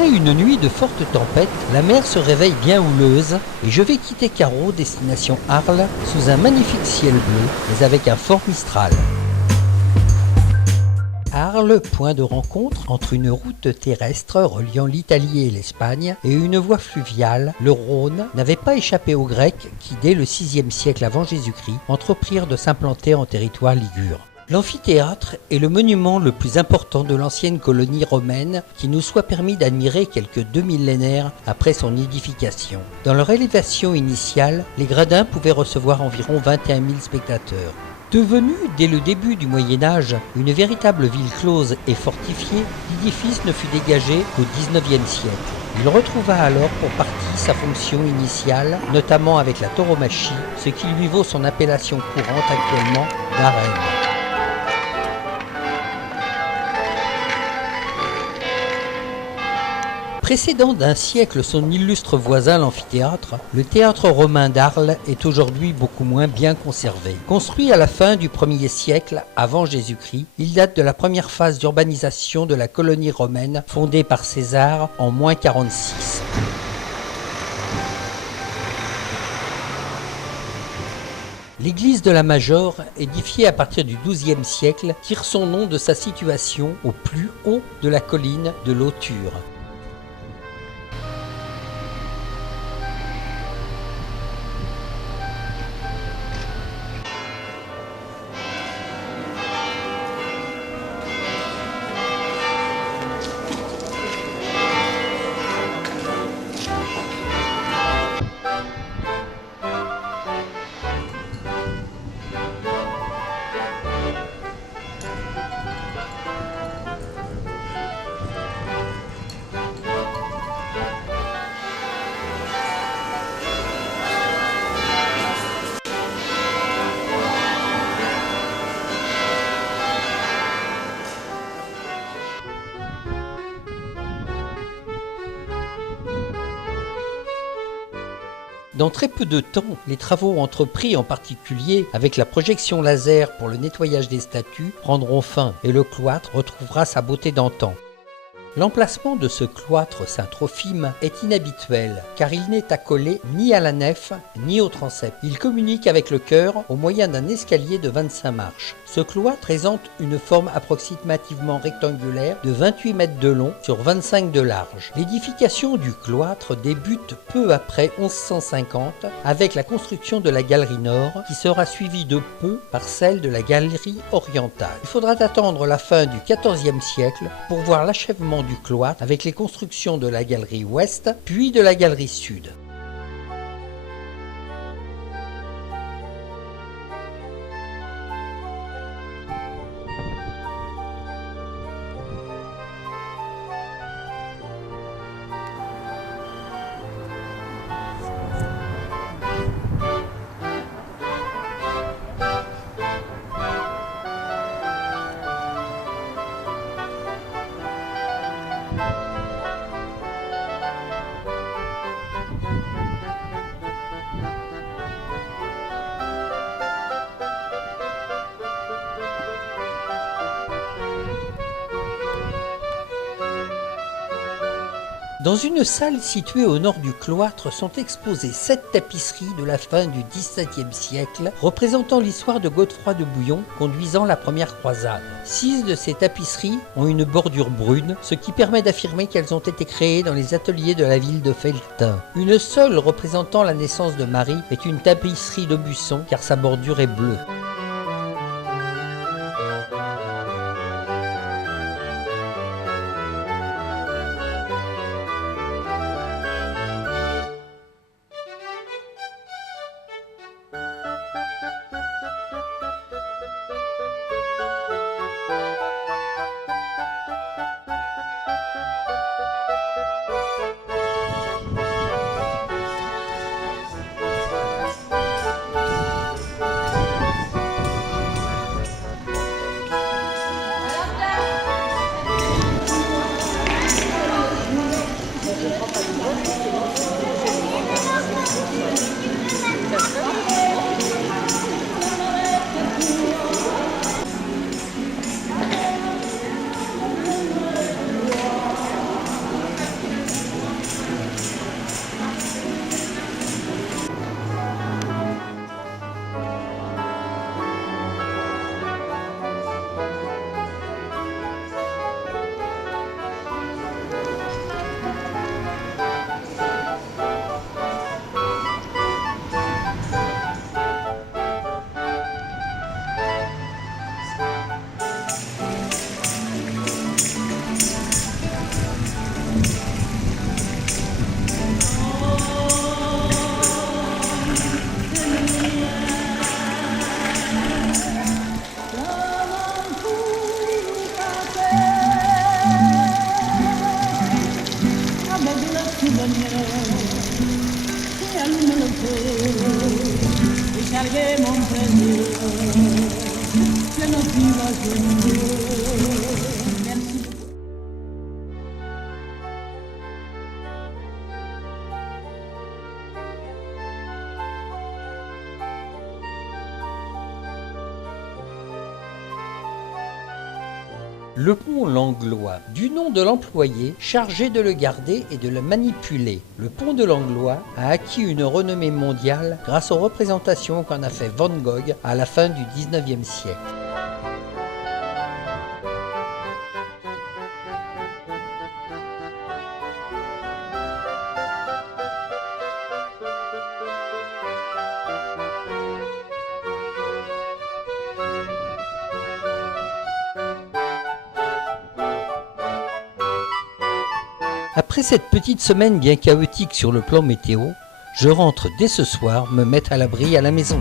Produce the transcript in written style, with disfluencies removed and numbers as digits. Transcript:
Après une nuit de forte tempête, la mer se réveille bien houleuse et je vais quitter Carreau, destination Arles, sous un magnifique ciel bleu, mais avec un fort Mistral. Arles, point de rencontre entre une route terrestre reliant l'Italie et l'Espagne et une voie fluviale, le Rhône, n'avait pas échappé aux Grecs qui, dès le VIe siècle avant Jésus-Christ, entreprirent de s'implanter en territoire ligure. L'amphithéâtre est le monument le plus important de l'ancienne colonie romaine qui nous soit permis d'admirer quelques 2 millénaires après son édification. Dans leur élévation initiale, les gradins pouvaient recevoir environ 21 000 spectateurs. Devenu, dès le début du Moyen-Âge, une véritable ville close et fortifiée, l'édifice ne fut dégagé qu'au XIXe siècle. Il retrouva alors pour partie sa fonction initiale, notamment avec la tauromachie, ce qui lui vaut son appellation courante actuellement d'arène. Précédant d'un siècle son illustre voisin l'amphithéâtre, le théâtre romain d'Arles est aujourd'hui beaucoup moins bien conservé. Construit à la fin du 1er siècle avant Jésus-Christ, il date de la première phase d'urbanisation de la colonie romaine fondée par César en -46. L'église de la Major, édifiée à partir du XIIe siècle, tire son nom de sa situation au plus haut de la colline de l'Auture. Dans très peu de temps, les travaux entrepris en particulier avec la projection laser pour le nettoyage des statues prendront fin et le cloître retrouvera sa beauté d'antan. L'emplacement de ce cloître Saint-Trophime est inhabituel car il n'est accolé ni à la nef ni au transept. Il communique avec le chœur au moyen d'un escalier de 25 marches. Ce cloître présente une forme approximativement rectangulaire de 28 mètres de long sur 25 de large. L'édification du cloître débute peu après 1150 avec la construction de la galerie nord qui sera suivie de peu par celle de la galerie orientale. Il faudra attendre la fin du XIVe siècle pour voir l'achèvement du cloître avec les constructions de la galerie ouest puis de la galerie sud. Dans une salle située au nord du cloître sont exposées 7 tapisseries de la fin du XVIIe siècle représentant l'histoire de Godefroy de Bouillon conduisant la première croisade. 6 de ces tapisseries ont une bordure brune, ce qui permet d'affirmer qu'elles ont été créées dans les ateliers de la ville de Felletin. Une seule représentant la naissance de Marie est une tapisserie d'Aubusson car sa bordure est bleue. Le pont Langlois, du nom de l'employé chargé de le garder et de le manipuler. Le pont de Langlois a acquis une renommée mondiale grâce aux représentations qu'en a fait Van Gogh à la fin du 19e siècle. Après cette petite semaine bien chaotique sur le plan météo, je rentre dès ce soir me mettre à l'abri à la maison.